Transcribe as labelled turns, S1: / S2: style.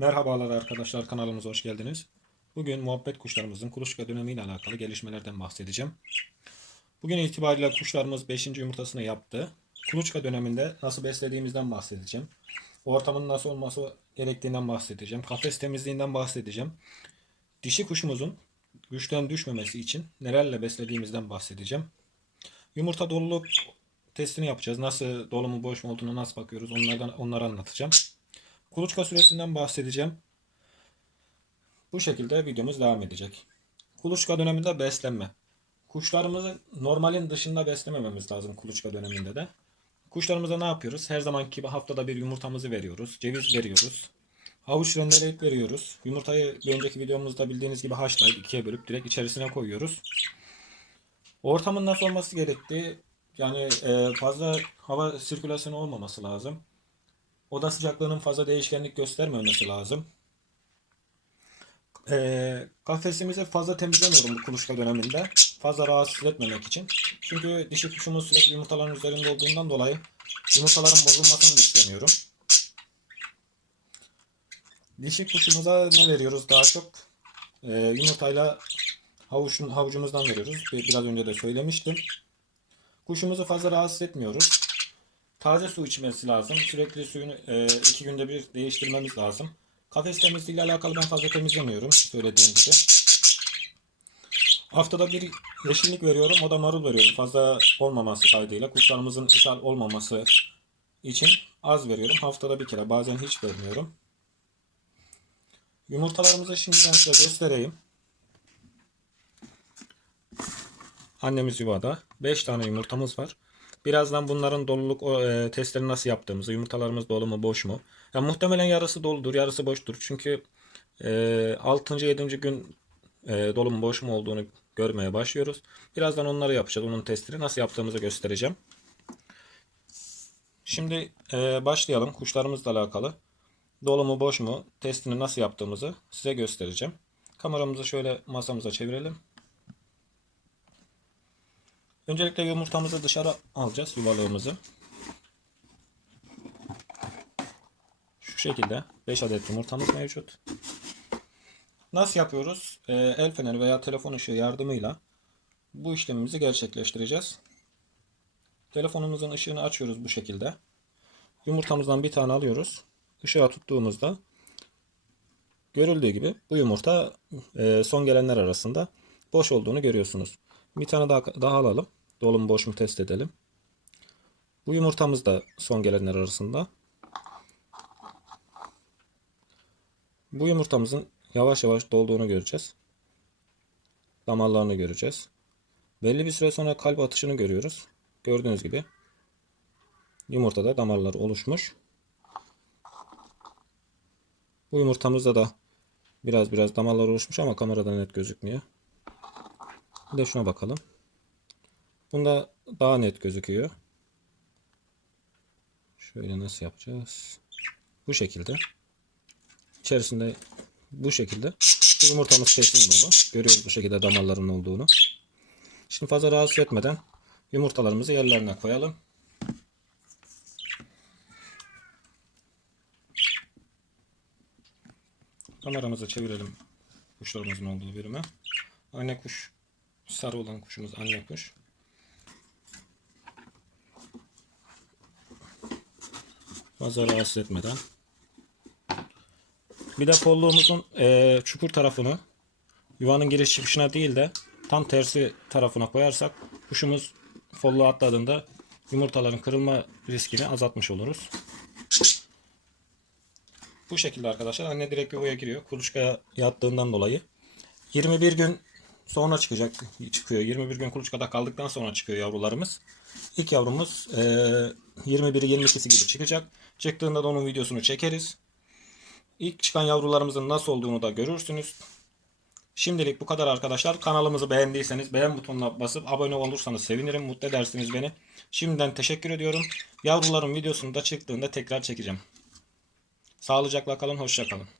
S1: Merhabalar arkadaşlar kanalımıza hoş geldiniz. Bugün muhabbet kuşlarımızın kuluçka dönemiyle alakalı gelişmelerden bahsedeceğim. Bugün itibariyle kuşlarımız 5. yumurtasını yaptı. Kuluçka döneminde nasıl beslediğimizden bahsedeceğim. Ortamın nasıl olması gerektiğinden bahsedeceğim. Kafes temizliğinden bahsedeceğim. Dişi kuşumuzun güçten düşmemesi için nelerle beslediğimizden bahsedeceğim. Yumurta doluluk testini yapacağız. Nasıl dolu mu boş mu olduğunu nasıl bakıyoruz onlardan onları anlatacağım. Kuluçka süresinden bahsedeceğim. Bu şekilde videomuz devam edecek. Kuluçka döneminde beslenme. Kuşlarımızı normalin dışında beslemememiz lazım kuluçka döneminde de. Kuşlarımıza ne yapıyoruz? Her zamanki gibi haftada bir yumurtamızı veriyoruz. Ceviz veriyoruz. Havuç rendeleyip veriyoruz. Yumurtayı bir önceki videomuzda bildiğiniz gibi haşlayıp ikiye bölüp direkt içerisine koyuyoruz. Ortamın nasıl olması gerektiği yani e, fazla hava sirkülasyonu olmaması lazım. Oda sıcaklığının fazla değişkenlik göstermemesi lazım. Ee, kafesimizi fazla temizlemiyorum bu kuluçka döneminde. Fazla rahatsız etmemek için. Çünkü dişi kuşumuz sürekli yumurtaların üzerinde olduğundan dolayı yumurtaların bozulmasını istemiyorum. Dişi kuşumuza ne veriyoruz daha çok? Ee, yumurtayla havuçun, havucumuzdan veriyoruz. Bir- Biraz önce de söylemiştim. Kuşumuzu fazla rahatsız etmiyoruz. Taze su içmesi lazım. Sürekli suyunu e, iki günde bir değiştirmemiz lazım. Kafes temizliğiyle alakalı ben fazla temizlemiyorum söylediğim gibi. Haftada bir yeşillik veriyorum. O da marul veriyorum. Fazla olmaması kaydıyla. Kuşlarımızın ishal olmaması için az veriyorum. Haftada bir kere. Bazen hiç vermiyorum. Yumurtalarımızı şimdi ben size göstereyim. Annemiz yuvada. 5 tane yumurtamız var. Birazdan bunların doluluk o, e, testlerini nasıl yaptığımızı, yumurtalarımız dolu mu boş mu? Ya muhtemelen yarısı doludur, yarısı boştur. Çünkü e, 6. 7. gün e, dolu mu boş mu olduğunu görmeye başlıyoruz. Birazdan onları yapacağız. Onun testini nasıl yaptığımızı göstereceğim. Şimdi e, başlayalım kuşlarımızla alakalı. Dolu mu boş mu testini nasıl yaptığımızı size göstereceğim. Kameramızı şöyle masamıza çevirelim. Öncelikle yumurtamızı dışarı alacağız yuvalığımızı. Şu şekilde 5 adet yumurtamız mevcut. Nasıl yapıyoruz? Ee, el feneri veya telefon ışığı yardımıyla bu işlemimizi gerçekleştireceğiz. Telefonumuzun ışığını açıyoruz bu şekilde. Yumurtamızdan bir tane alıyoruz. Işığa tuttuğumuzda görüldüğü gibi bu yumurta e, son gelenler arasında boş olduğunu görüyorsunuz. Bir tane daha, daha alalım. Dolu boş mu test edelim. Bu yumurtamız da son gelenler arasında. Bu yumurtamızın yavaş yavaş dolduğunu göreceğiz. Damarlarını göreceğiz. Belli bir süre sonra kalp atışını görüyoruz. Gördüğünüz gibi yumurtada damarlar oluşmuş. Bu yumurtamızda da biraz biraz damarlar oluşmuş ama kamerada net gözükmüyor. Bir de şuna bakalım. Bunda daha net gözüküyor. Şöyle nasıl yapacağız? Bu şekilde. İçerisinde bu şekilde. Bu yumurtamız kesin dolu. Görüyoruz bu şekilde damarların olduğunu. Şimdi fazla rahatsız etmeden yumurtalarımızı yerlerine koyalım. Kameramızı çevirelim kuşlarımızın olduğu birime. Anne kuş sarı olan kuşumuz anne kuş. Fazla rahatsız etmeden. Bir de kolluğumuzun eee, çukur tarafını yuvanın giriş çıkışına değil de tam tersi tarafına koyarsak kuşumuz folluğa atladığında yumurtaların kırılma riskini azaltmış oluruz. Bu şekilde arkadaşlar anne direkt yuvaya giriyor. Kuluçkaya yattığından dolayı. 21 gün sonra çıkacak çıkıyor. 21 gün kuluçkada kaldıktan sonra çıkıyor yavrularımız. İlk yavrumuz eee 21'i 22'si gibi çıkacak. Çıktığında da onun videosunu çekeriz. İlk çıkan yavrularımızın nasıl olduğunu da görürsünüz. Şimdilik bu kadar arkadaşlar. Kanalımızı beğendiyseniz beğen butonuna basıp abone olursanız sevinirim. Mutlu edersiniz beni. Şimdiden teşekkür ediyorum. Yavruların videosunu da çıktığında tekrar çekeceğim. Sağlıcakla kalın, hoşça kalın.